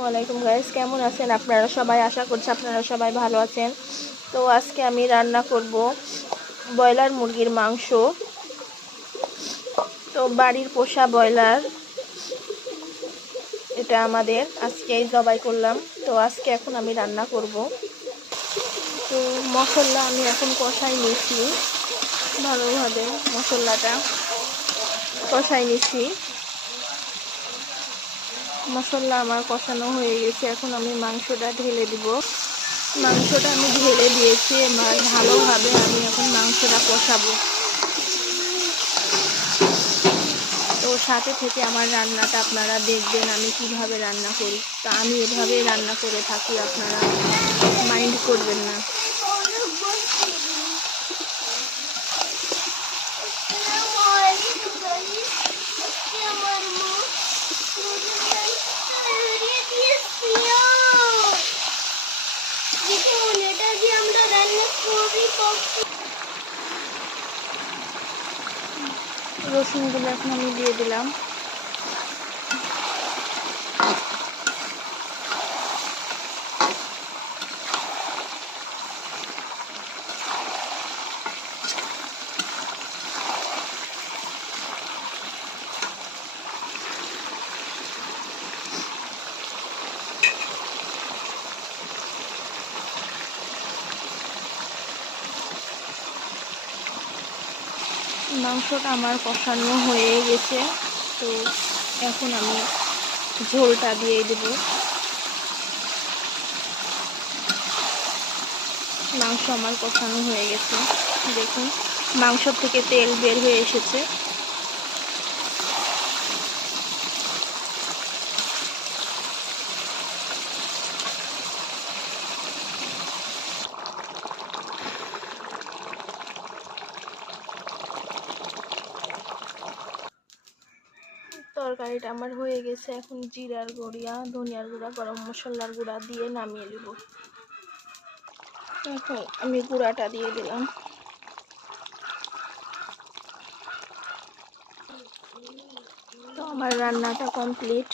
ওয়ালাইকুম গাইস, কেমন আছেন আপনারা সবাই? আশা করছি আপনারা সবাই ভালো আছেন। তো আজকে আমি রান্না করব ব্রয়লার মুরগির মাংস। তো বাড়ির পোষা ব্রয়লার, এটা আমাদের আজকেই জবাই করলাম। তো আজকে এখন আমি রান্না করব। তো মশলা আমি এখন কষাই নিয়েছি, ভালোভাবে মশলাটা কষাই নিয়েছি। মশলা আমার কষানো হয়ে গেছে, এখন আমি মাংসটা ঢেলে দিব। মাংসটা আমি ঢেলে দিয়েছি, এবার ভালোভাবে আমি এখন মাংসটা কষাবো। তো সাথে থেকে আমার রান্নাটা আপনারা দেখবেন আমি কিভাবে রান্না করি। তা আমি এভাবেই রান্না করে থাকি, আপনারা মাইন্ড করবেন না। রসুনগুলো এখন আমি দিয়ে দিলাম। মাংসটা আমার কষানো হয়ে গেছে, তো এখন আমি ঝোলটা দিয়ে দেব। মাংস আমার কষানো হয়ে গেছে, দেখুন মাংস থেকে তেল বের হয়ে এসেছে। তরকারিটা আমার হয়ে গেছে, এখন জিরার গুঁড়া, ধনিয়ার গুঁড়া, গরম মশলার গুঁড়া দিয়ে নামিয়ে নেব। এখন আমি গুঁড়াটা দিয়ে দিলাম। তো আমার রান্নাটা কমপ্লিট।